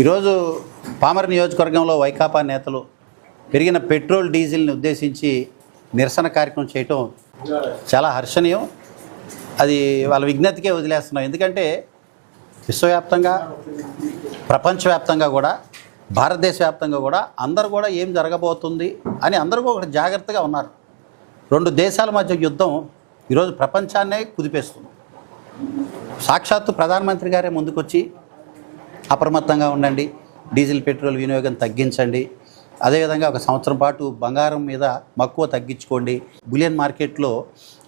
ఈరోజు పామర్ నియోజకవర్గంలో వైకాపా నేతలు పెరిగిన పెట్రోల్ డీజిల్ని ఉద్దేశించి నిరసన కార్యక్రమం చేయటం చాలా హర్షణీయం. అది వాళ్ళ విజ్ఞతకే వదిలేస్తున్నాం. ఎందుకంటే విశ్వవ్యాప్తంగా, ప్రపంచవ్యాప్తంగా కూడా, భారతదేశ వ్యాప్తంగా కూడా అందరూ కూడా ఏం జరగబోతుంది అని అందరూ కూడా జాగ్రత్తగా ఉన్నారు. రెండు దేశాల మధ్య యుద్ధం ఈరోజు ప్రపంచాన్నే కుదిపేస్తుంది. సాక్షాత్తు ప్రధానమంత్రి గారే ముందుకొచ్చి అప్రమత్తంగా ఉండండి, డీజిల్ పెట్రోల్ వినియోగం తగ్గించండి, అదేవిధంగా ఒక సంవత్సరం పాటు బంగారం మీద మక్కువ తగ్గించుకోండి, బులియన్ మార్కెట్లో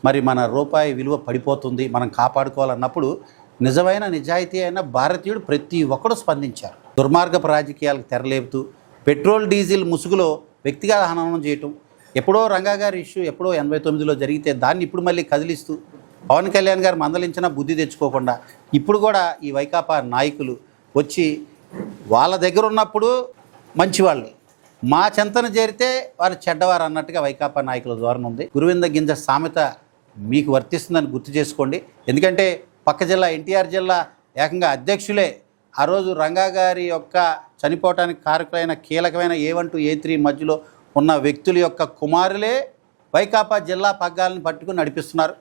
మరి మన రూపాయి విలువ పడిపోతుంది, మనం కాపాడుకోవాలన్నప్పుడు నిజమైన నిజాయితీ అయిన భారతీయుడు ప్రతి ఒక్కడు స్పందించారు. దుర్మార్గపు రాజకీయాలకు తెరలేపుతూ పెట్రోల్ డీజిల్ ముసుగులో వ్యక్తిగత హననం చేయటం, ఎప్పుడో రంగా గారి ఇష్యూ ఎప్పుడో 89లో జరిగితే దాన్ని ఇప్పుడు మళ్ళీ కదిలిస్తూ పవన్ కళ్యాణ్ గారు మందలించిన బుద్ధి తెచ్చుకోకుండా ఇప్పుడు కూడా ఈ వైకాపా నాయకులు వచ్చి వాళ్ళ దగ్గర ఉన్నప్పుడు మంచివాళ్ళు, మా చెంతను చేరితే వారు చెడ్డవారు అన్నట్టుగా వైకాపా నాయకుల ధోరణి ఉంది. గురువింద గింజ సామెత మీకు వర్తిస్తుందని గుర్తు చేసుకోండి. ఎందుకంటే పక్క జిల్లా ఎన్టీఆర్ జిల్లా ఏకంగా అధ్యక్షులే ఆ రోజు రంగా గారి యొక్క చనిపోవటానికి కారకులైన కీలకమైన A1 to A3 మధ్యలో ఉన్న వ్యక్తుల యొక్క కుమారులే వైకాపా జిల్లా పగ్గాలను పట్టుకుని నడిపిస్తున్నారు.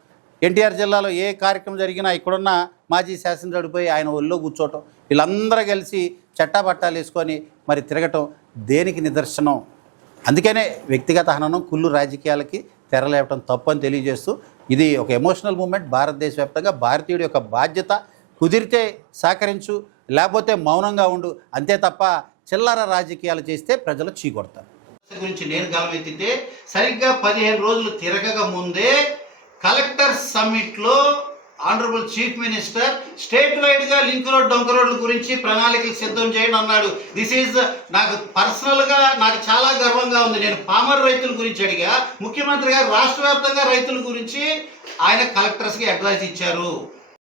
ఎన్టీఆర్ జిల్లాలో ఏ కార్యక్రమం జరిగినా ఇక్కడున్న మాజీ శాసనసభ్యుడిపై ఆయన ఒళ్ళో కూర్చోవటం, వీళ్ళందరూ కలిసి చట్టాపట్టాలు వేసుకొని మరి తిరగటం దేనికి నిదర్శనం? అందుకనే వ్యక్తిగత హననం, కుళ్ళు రాజకీయాలకి తెరలేవటం తప్పు అని తెలియజేస్తూ, ఇది ఒక ఎమోషనల్ మూమెంట్. భారతదేశ వ్యాప్తంగా భారతీయుడి యొక్క బాధ్యత. కుదిరితే సహకరించు, లేకపోతే మౌనంగా ఉండు, అంతే తప్ప చిల్లర రాజకీయాలు చేస్తే ప్రజలు చీకొడతారు. గురించి నేను గలమెత్తితే సరిగ్గా 15 రోజులు తిరగక ముందే కలెక్టర్ సమ్మిట్లో ఆనరబుల్ చీఫ్ మినిస్టర్ స్టేట్ వైడ్గా లింక్ రోడ్, డొంక రోడ్ల గురించి ప్రణాళికలు సిద్ధం చేయండి అన్నాడు. దిస్ ఈజ్ నాకు పర్సనల్గా నాకు చాలా గర్వంగా ఉంది. నేను పామర్ రైతుల గురించి అడిగా, ముఖ్యమంత్రి గారు రాష్ట్ర వ్యాప్తంగా రైతుల గురించి ఆయన కలెక్టర్స్కి అడ్వైస్ ఇచ్చారు.